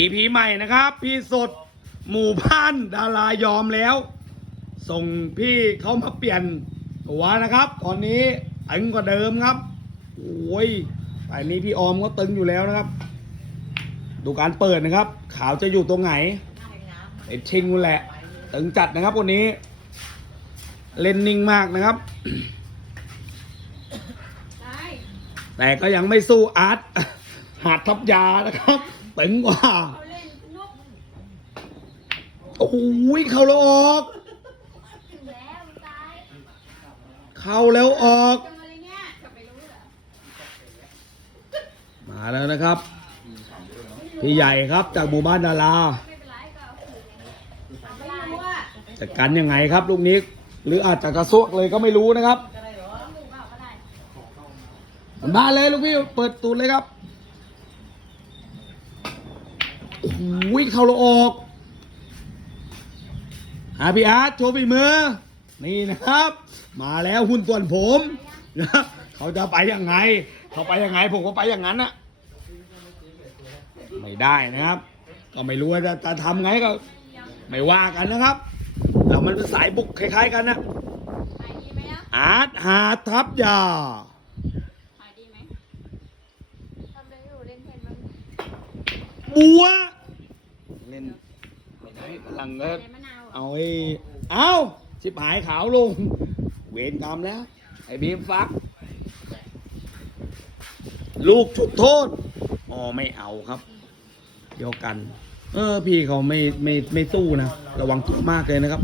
EP ใหม่นะครับ พี่สดหมู่บ้านดารายอมแล้ว ส่งพี่เขามาเปลี่ยนตัวนะครับ ตอนนี้ตึงกว่าเดิมครับโอ้ยแต่นี้พี่ออมก็ตึงอยู่แล้วนะครับ ดูการเปิดนะครับ ขาวจะอยู่ตรงไหนไอ้ชิงนู่นแหละตึงจัดนะครับวันนี้เล่นนิ่งมากนะครับได้แต่ก็ยังไม่สู้อาร์ตหาดทับยานะครับ ตึงว่าเขาเล่นนกโอ้ยเข้าแล้วออก เข้าแล้วออก มาแล้วนะครับ พี่ใหญ่ครับจากหมู่บ้านดาราไม่เป็นไรก็เอาคืนไงไม่รู้ว่าจะกันยังไงครับลูกนี้ หรืออาจจะกระซวกเลยก็ไม่รู้นะครับต้องดูเปล่าก็ได้มาเลยลูกพี่เปิดตูดเลยครับ โอ้ยเข้าแล้วออกหาพี่อาร์ตโชว์ฝีมือ นี่นะครับ มาแล้วหุ้นส่วนผมนะเขาจะไปยังไง เขาไปยังไง ผมก็ไปอย่างนั้นนะไม่ได้นะครับ ก็ไม่รู้ว่าจะจะทำไงก็ ไม่ว่ากันนะครับแต่มันเป็นสายบุกคล้าย ๆ กันนะขายดีไหมอะอาร์ตหาทับยาขายดีไหมทำได้อยู่เล่นเทนมันบัวเล่น ไม่ได้พลังก็ในมะนาวเหรอเอาไอ้เอาชิบหายขาวลง เวรกรรมแล้ว ไอ้บีมฟัก ลูกจุดโทษอ๋อไม่เอาครับ เดียวกัน เออ พี่เขาไม่ไม่ไม่สู้นะ ระวังตัวมากเลยนะครับ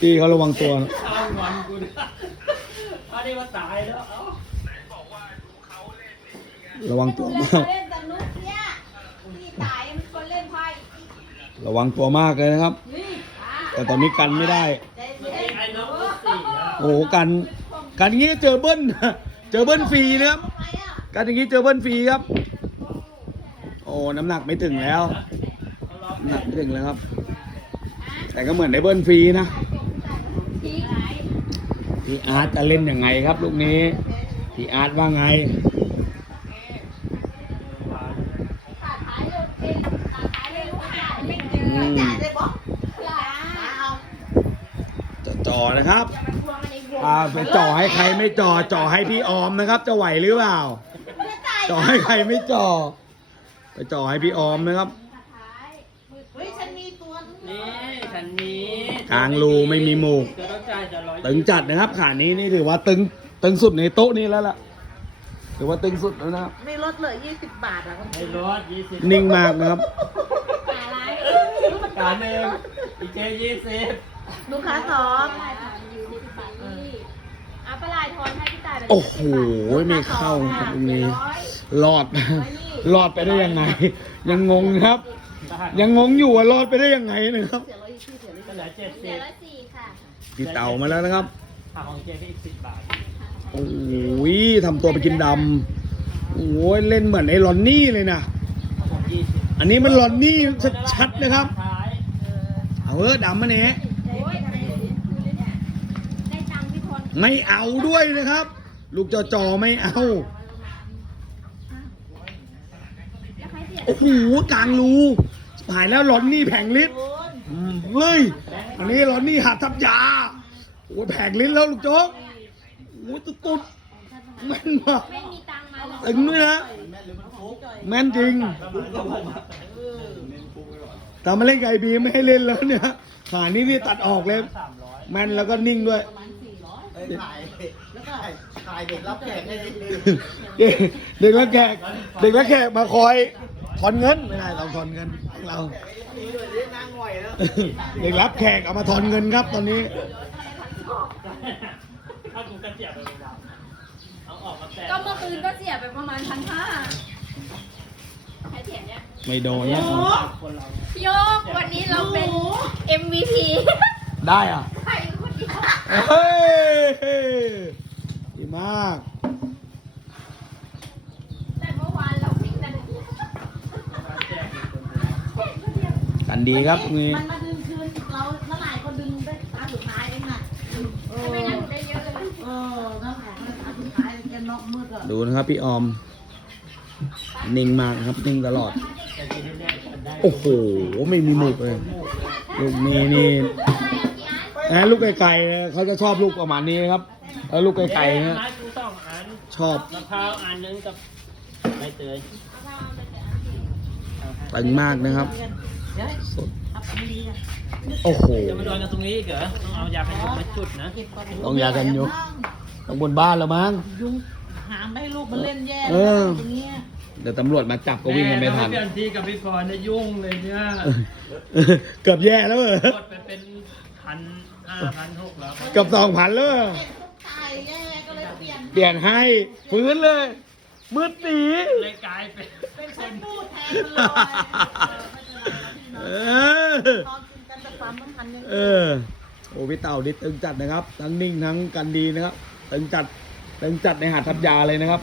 พี่เขาระวังตัวนะเอางอนกูนะอันนี้มาตายแล้ว เอ้า ระวังตัวเล่นมาก เล่นสนุกเนี่ยพี่ตายมันคนเล่นไพ่ ระวังตัวมากเลยนะครับ แต่ตอนนี้กันไม่ได้ โอ้โหกันกันอย่างนี้เจอเบิ้ลเจอเบิ้ลฟรีนะครับกันอย่างนี้เจอเบิ้ลฟรีครับ โอ้น้ำหนักไม่ถึงแล้วน้ำหนักไม่ถึงแล้วครับ แต่ก็เหมือนได้เบิ้ลฟรีนะพี่อาร์ตจะเล่นยังไงครับลูกนี้พี่อาร์ตว่าไง ขาดท้ายเลยเองขาดท้ายเลยลูกขาดไม่เจอ อืม จ่ายเลยบอกจ่ายเอา จะจ่อ นะครับอย่าไปทวงมันในวงอ่าไปจ่อให้ใครไม่จ่อจ่อให้พี่ออมนะครับ จะไหวหรือเปล่าจ่อให้ใครไม่จ่อไปจ่อให้พี่ออมนะครับเฮ้ยฉันมีตัวนี่ฉันนี้กลางรูไม่มีหมูกจะต้องจ่ายจะร้อยตึงจัดนะครับขานี้นี่ถือว่าตึงตึงสุดในโต๊ะนี้แล้วล่ะถือว่าตึงสุดแล้วนะครับไม่ลดเลยยี่สิบบาทอะให้รถยี่สิบนิ่งมากนะครับอะไรการหนึ่งอีกเจยี่สิบ ลูกค้าสองปลายถอนอยู่ที่ปากนี่อะปลายถอนให้พี่ตายแบบโอ้โห ไม่เข้าครับตรงนี้รอด รอดไปได้ยังไง ยังงงครับ ยังงงอยู่ว่ารอดไปได้ยังไงนะครับเสียร้อยยี่สิบเสียร้อยก็เหลือเจ็ดเสีสิยบละสี่ค่ะพี่เต่ามาแล้วนะครับหักของเจที่อีกสิบบาท โอ้ยทำตัวไปกินดำโอ้ยเล่นเหมือนไอ้ลอนนี่เลยนะ ของผมยี่สิบอันนี้มันลอนนี่ชัดๆนะครับ ท้ายเอาเออดำมาเนี่ยโอ้ยได้ตังค์พี่ทน ไม่เอาด้วยนะครับ ลูกจอจอไม่เอาโอ้โหกลางรูหายแล้วลอนนี่แผงลิตรอืมเฮ้ยอันนี้ลอนนี่หัดทับยาโอ้แผงลิตรแล้วลูกโจ๊กโอ้ตุ๊ดตุ๊ดแม่นมาหรอกตึงด้วยนะแม่นจริงแต่มาเล่นไก่บีไม่ให้เล่นแล้วเนี่ยขานี้นี่ตัดออกเลยสามร้อยแม่นแล้วก็นิ่งด้วย ถ่ายแล้วก็ถ่ายเด็กรับแขกให้ดีเด็กเด็กละแขกเด็กละแขกมาคอยถอนเงินไม่ได้เราถอนเงินของเรานี่เลยนี่นั่งง่อยแล้วเด็กรับแขกเอามาถอนเงินครับตอนนี้ถ้ากูกระเจี๊ยบไปเลยดาวเอาออกมาแตะก็เมื่อคืนก็เสียไปประมาณพันห้าใครเสียเนี่ยไม่โดนนะคนเราพี่โยกวันนี้เราเป็น MVP ได้อะใครคน เดียวเฮ้ยดีมากแต่เมื่อวานเราพิงกันแจกอีกคนหนึ่งกันดีครับตรงนี้มันมาดึงคืนเราเมื่อไหร่ก็ดึงได้ตาสุดท้ายเองอะเออไม่งั้นหนูได้เยอะเลยเออนั่นแหละตาสุดท้ายแกนอกมืดอะดูนะครับพี่ออม นิ่งมากนะครับนิ่งตลอดมาเด็กแต่ทีนี้เนี่ยฉันได้โอ้โห ไม่มีหมูกเลย ลูกนี้นี่ นะลูกไก่ๆเขาจะชอบลูกประมาณนี้ครับแล้วลูกไก่ๆเอ๊ะนะไม้กูต้องอันชอบมะพร้าวอันนึงกับใบเตยเอาให้ตึงมากนะครับเดี๋ยวสดทับอันนี้กันโอ้โหจะมาโดนกันตรงนี้อีกเหรอต้องเอายาพายุมาจุดนะเก็บก่อนต้องยากันยุงต้องบนบ้านแล้วมั้งยุงหามไม่ให้ลูกมันเล่นแย่เอออย่างเงี้ยเดี๋ยวตำรวจมาจับก็วิ่งกันไม่ทันแเราเปลี่ยนทีกับพี่พรเนี่ยยุ่งเลยเนี่ยเกือบแย่แล้วเออกดไปเป็นพัน ห้าพันหกแล้วเกือบสองพันเลยเก็บลูกไก่แย่ก็เลยเปลี่ยนเปลี่ยนให้ฟื้นเลย มืดสีเลยกลายเป็นเป็นเส้นพูดแทนมันเลยเออไม่เป็นไรนะพี่เนาะเออตอนกินกันจะความน้ำพันยังเออโอ้พี่เต่าดิตึงจัดนะครับ ทั้งนิ่งทั้งกันดีนะครับตึงจัดตึงจัดในหาดทับยาเลยนะครับ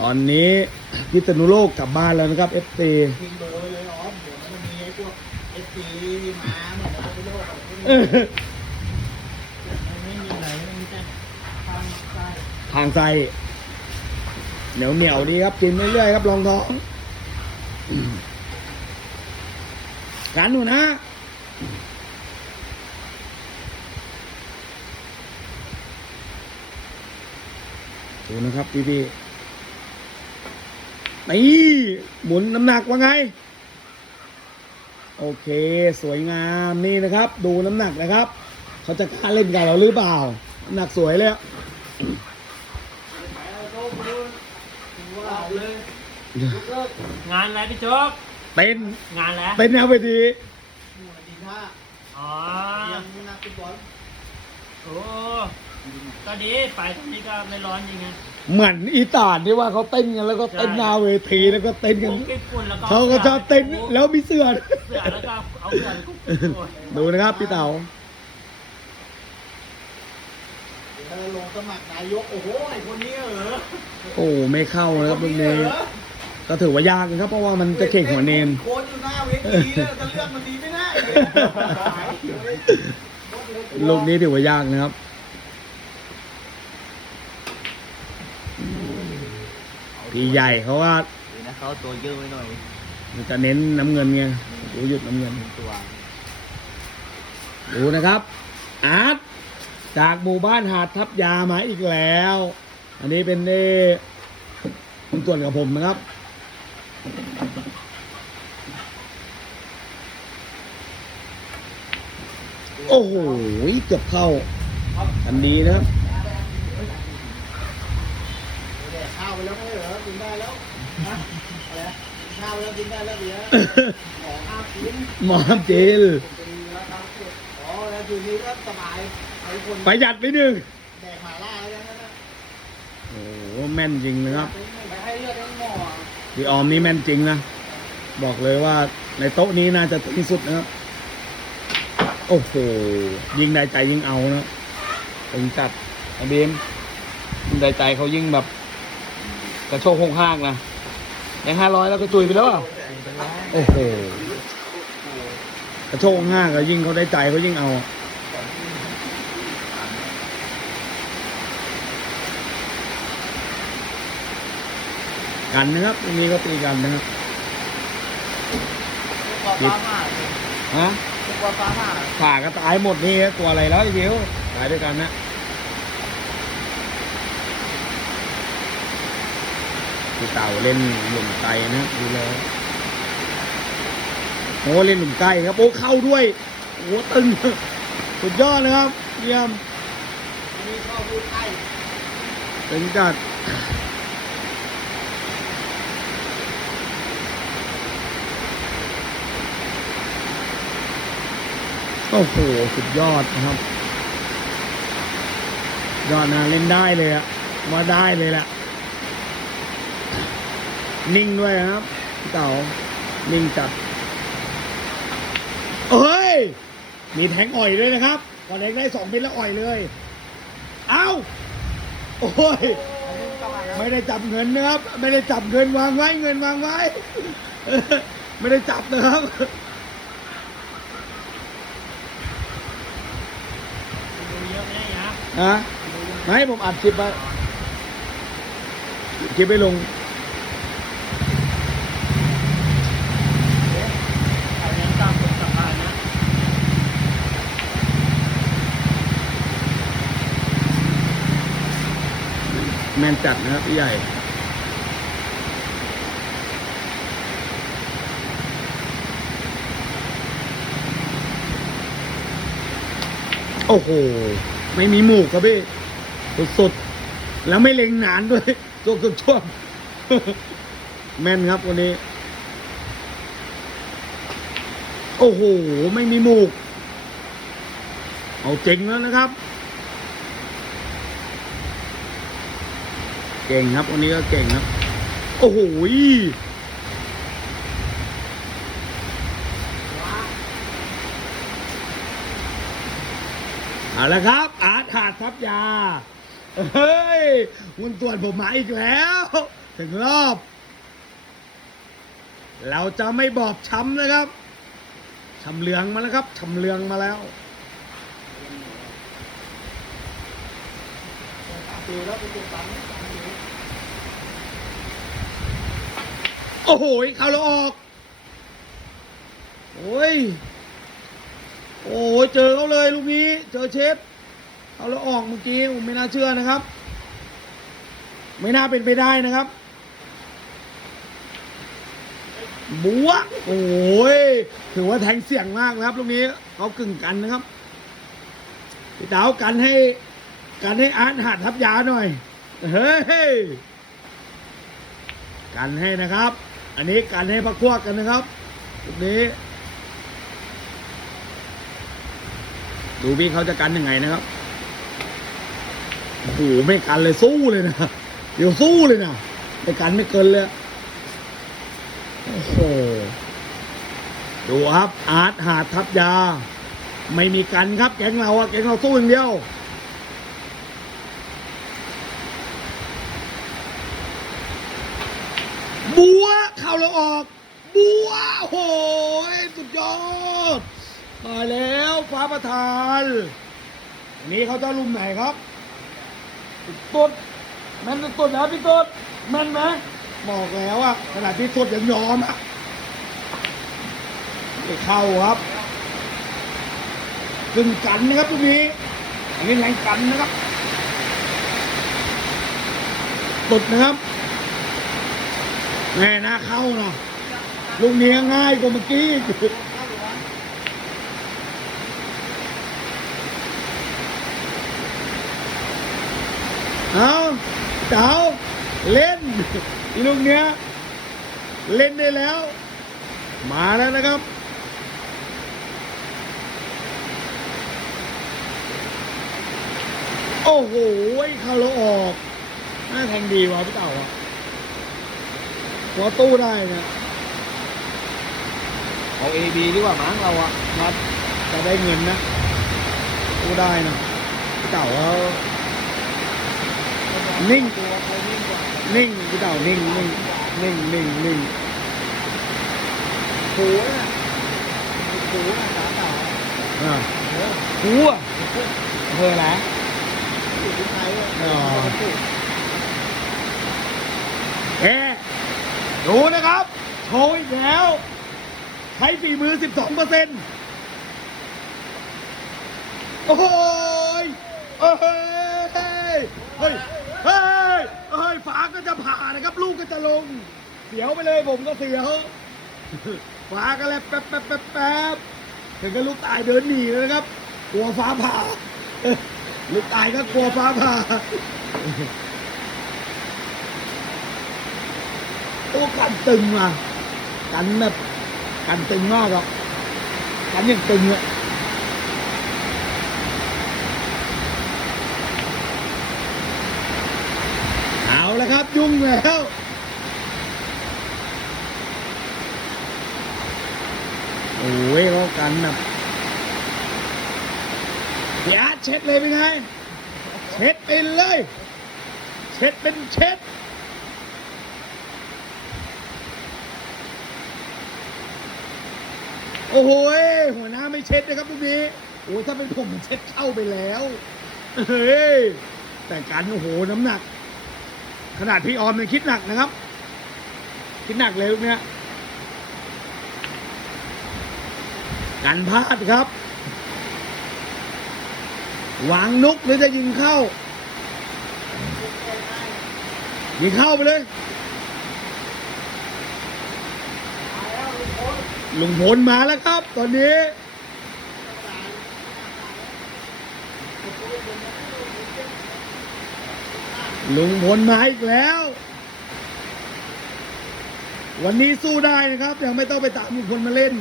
ตอนนี้พิษณุโลกกลับบ้านแล้วนะครับ FC ทิ้งเบอร์ไไม่มีอะไรไม่มีแต่ทางใต้ทางไส้เหนียวเหนียวดีครับกินเรื่อยๆครับรองท้องกันหนูนะดูนะครับพี่พี่ๆนี่หมุนน้ำหนักว่าไง โอเค สวยงามนี่นะครับ ดูน้ำหนักนะครับ เขาจะกล้าเล่นกับเราหรือเปล่า น้ำหนักสวยเลยอะงานอะไรพี่โจ๊กเป็นงานแล้วเป็นแนวไปทีหมู่ดีท่าอ๋อยังนักฟุตบอลโอ้ ก็ดีไปตรงนี้ก็ไม่ร้อนจริงไงเหมือนอีตานที่ว่าเขาเต้นกันแล้วก็เต้นหนาเวทีแล้วก็เต้นกันคุกกิ๊กฝุ่นแล้วก็เขาก็ชอบเต้นแล้วมีเสื้อเสือแล้วก็เอาเสือไปคุกกิ๊กฝุ่นดูนะครับพี่เต๋าเออลงสมัครนายกโอ้โหไอ้คนนี้เหรอโอ้ไม่เข้านะครับลูกนี้ก็ถือว่ายากนะครับเพราะว่ามันจะเข่งหัวเนนโค้ชอยู่หน้าเวทีเนี่ยจะเลือกมันดีไม่ได้เลยลูกนี้ถือว่ายากนะครับ พี่ใหญ่เขาว่าเดี๋ยวนะเขาตัวเยอะไว้หน่อยมันจะเน้นน้ำเงินไงดูหยุดน้ำเงินตัว ดูนะครับ อาร์ตจากหมู่บ้านหาดทับยามาอีกแล้ว อันนี้เป็นเอคุณส่วนกับผมนะครับ โอ้โหเกือบเข้าอันนี้นะครับ แดกข้าวไปแล้วไม่ใช่เหรอกินได้แล้วนะอะไรนะกิน ข้าวไปแล้วกินได้แล้วเดี๋ยวขอข้าวกินหมอมเจลเป็นราคาสุดอ๋อแล้วคืนนี้ก็สบายไอ้คนประหยัดไปหนึ่งแดกหมาล่าแล้วกันนะโอ้โหแม่นจริงนะครับไปให้เลือดทั้งหม้อพี่ออมนี่แม่นจริงนะ บอกเลยว่าในโต๊ะนี้น่าจะที่สุดนะครับ โอ้โห ยิงได้ใจยิงเอานะถึงจัดไอเบมยิงได้ใจเขายิ่งแบบกระโชกโคงห้างนะ ยังห้าร้อยแล้วก็จุยไปแล้วอะโอ้โหกระโชกห้างก็ยิ่งเขาได้ใจเขายิ่งเอาอะกันนะครับตรงนี้ก็ตีกันนะครับทุกฟ้าผ่าฮะทุกฟ้าผ่าผ่าก็ตายหมดนี่ตัวอะไรแล้วไอ้เดียวตายด้วยกันนะ พี่เต่าเล่นหลุมไก่นะดูแล้วโอ้เล่นหลุมไก่ครับโอ้เข้าด้วยโอ้ตึงสุดยอดเลยครับ เยี่ยมมีข้าวพูดไทยตึงจัดโอ้โหสุดยอดนะครับ ยอดนะเล่นได้เลยอะว่าได้เลยแหละ นิ่งด้วยนะครับพี่เต๋านิ่งจัดเอ้ย มีแทงอ่อยด้วยนะครับพอเล็กได้สองเม็ดแล้วอ่อยเลย เอ้า โอ้ย ไม่ได้จับเงินนะครับ ไม่ได้จับเงินวางไว้ เงินวางไว้เออไม่ได้จับนะครับดูเยอะไหมนะฮะไม่ให้ผมอัดคลิปไปลิปไปลง เอาเน้นตามคนกลับบ้านนะ แม นจัดนะครับพี่ใหญ่โอ้โห ไม่มีหมูกครับพี่สดๆแล้วไม่เล็งนานด้วยช่วงช่วงๆแม่นครับวันนี้ โอ้โห ไม่มีหมูก เอาเจ๋งแล้วนะครับ เก่งครับวันนี้ก็เก่งครับ โอ้โหเอาละครับ อาร์ตหาดทับยา เฮ้ยคุณตรวจผมมาอีกแล้ว ถึงรอบ เราจะไม่บอบช้ำนะครับช้ำเหลืองมาแล้วครับช้ำเหลืองมาแล้วตีแล้วไปจุดปั๊ม โอ้โห เข้าแล้วออก โอ้ย โอ้ยเจอเขาเลยลูกนี้ เจอเชฟเข้าแล้วออกเมื่อกี้ผมไม่น่าเชื่อนะครับ ไม่น่าเป็นไปได้นะครับ บัว โอ้ย ถือว่าแทงเสี่ยงมากนะครับลูกนี้เขากึ่งกันนะครับพี่ดาวกันให้กันให้อาร์ตหัดทับยาหน่อย เฮ้ย กันให้นะครับ อันนี้กันให้พักพวกกันนะครับลูกนี้ดูพี่เขาจะกันยังไงนะครับโอ้โหไม่กันเลยสู้เลยนะเดี๋ยวสู้เลยนะไม่กันไม่เกินเลยโอ้โหดูครับอาร์ตหาดทับยา ไม่มีกันครับแก๊งเราอะแก๊งเราสู้อย่างเดียว บัว เข้าแล้วออก บัวโอ้โหสุดยอดตายแล้วฟ้าประธานอันนี้เขาจะลุมไหนครับตุ๊ดแม่นตุ๊ดแล้วพี่ตุ๊ดแม่นไหมบอกแล้วอะขนาดพี่ตุ๊ดยังยอมอะไม่เข้าครับกึ่งกันนะครับตรงนี้อันนี้แรงกันนะครับตุดนะครับ แม่น่าเข้านะลูกนี้ยง่ายกว่าเมื่อกี้เอาเจ้าเล่นลูกเนี้ย เล่นได้แล้ว มาแล้วนะครับโอ้โห เข้าแล้วออก น่าแทงดีว่ะพี่เต่า อะพอตู้ได้เนี่ยเอา A B ดีกว่ามั้งเราอะนัดจะได้เงินนะตู้ได้นะพี่เต่าเขานิ่งตัวเขานิ่งกว่านิ่งพี่เต่านิ่งนิ่งนิ่งนิ่งนิ่งหูน่ะหูน่ะสาเต่าอ่าเออหัวเพื่ออะไรอยู่ที่ไทยเลยอ๋อเอ๊ะ ดูนะครับ โชว์อีกแล้ว ใช้ฝีมือ 12เปอร์เซ็นต์โอ้โหยเอ้ย เฮ้ย เฮ้ย เฮ้ย ฝาก็จะผ่านะครับ ลูกก็จะลง เสียวไปเลยผมก็เสียว ฝาก็แล้วแป๊บแป๊บแป๊บแป๊บถึงกับลูกตายเดินหนีเลยนะครับ กลัวฟ้าผ่า ลูกตายก็กลัวฟ้าผ่า โอ้กันตึงมากันแบบกันตึงมากหรอกกันยังตึงอะเอาแล้วครับ ยุ่งแล้วโอ้ยเขากันแบบเดี๋ยวเช็ดเลยเป็นไง เช็ดไปเลย เช็ดเป็นเช็ด โอ้โหหัวหน้าไม่เช็ดนะครับพวกนี้โอ้ถ้าเป็นผมเช็ดเข้าไปแล้วเฮ้ยแต่การโอ้โหน้ำหนัก ขนาดพี่ออมยังคิดหนักนะครับ คิดหนักเลยลูกเนี้ยกันพลาดครับวางนุกหรือจะยิงเข้า ยิงเข้าไปเลย ลุงพลมาแล้วครับ ตอนนี้ ลุงพลมาอีกแล้ว วันนี้สู้ได้นะครับ ยังไม่ต้องไปตามลุงพลมาเล่น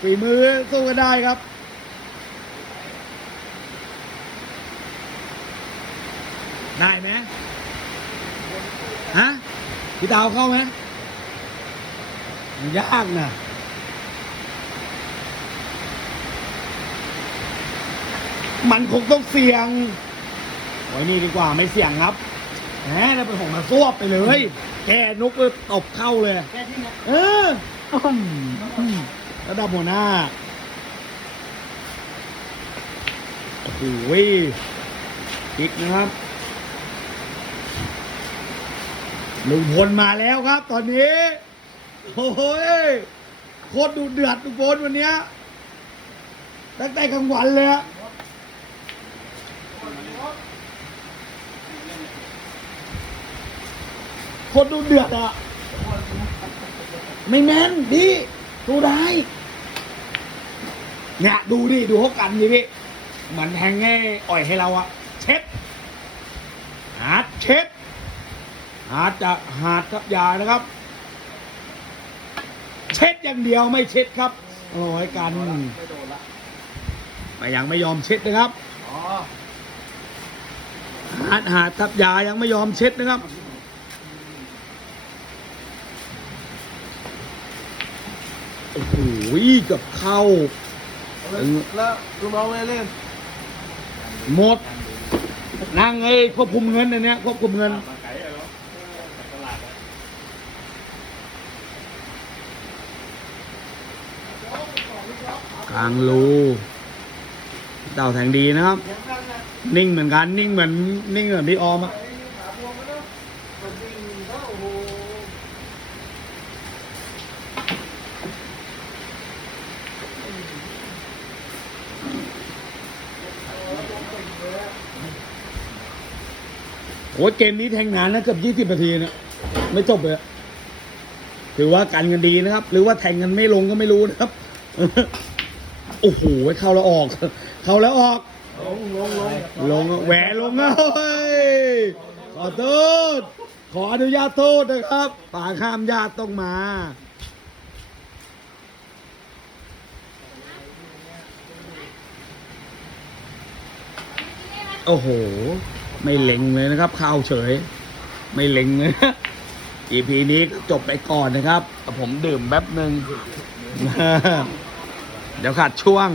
ฝีมือสู้ก็ได้ครับได้ไหมฮะพี่ดาวเข้าไหมยากนะ มันคงต้องเสี่ยงไว้นี่ดีกว่าไม่เสี่ยงครับแหมแล้วเป็นของมาซวบไปเลย แกนุกเลยตบเข้าเลย แค่ที่เนี่ยเอออืมอืมระดับหัวหน้า โอ้โหพลิกนะครับลุงพลมาแล้วครับ ตอนนี้ โอ้โหโคตรดูเดือดลุงพลวันเนี้ยตั้งแต่กลางวันเลยอะโคตรดูเดือดอะไม่แม่นดิดูได้เนี่ยดูดิดูเขากันดิพี่เหมือนแทงให้อ่อยให้เราอะเช็ดหาดเช็ดหาดจะหาดครับอยานะครับ เช็ดอย่างเดียวไม่เช็ดครับโอ้ยกันไม่โดนละแต่ยังไม่ยอมเช็ดนะครับอ๋อหาดหาดครับยายังไม่ยอมเช็ดนะครับ โอ้โหเกับเข้า แล้วแล้วลุงน้องไม่เล่น หมดนั่งไอ้ควบคุมเงินอันเนี้ยควบคุมเงินมาไกลอะเนาะจากตลาดอะกลางรูเต่าแทงดีนะครับ นิ่งเหมือนกัน นิ่งเหมือนนิ่งเหมือนพี่ออมอะ ขาบวมแล้วมันวิ่งเข้าโอ้โห โอ้เกมนี้แทงนานนะเกือบยี่สิบนาทีเนี่ยไม่จบเลยถือว่ากันกันดีนะครับ หรือว่าแทงกันไม่ลงก็ไม่รู้นะครับโอ้โหเข้าแล้วออก เข้าแล้วออก ลงลงลงลงแหวลงเอ้ยขอโทษขออนุญาตโทษนะครับป่าข้ามญาติต้องมาโอ้โห ไม่เล็งเลยนะครับ เข้าเฉย ไม่เล็งเลย EP นี้ก็จบไปก่อนนะครับ ผมดื่มแป๊บหนึ่งเดี๋ยวขาดช่วง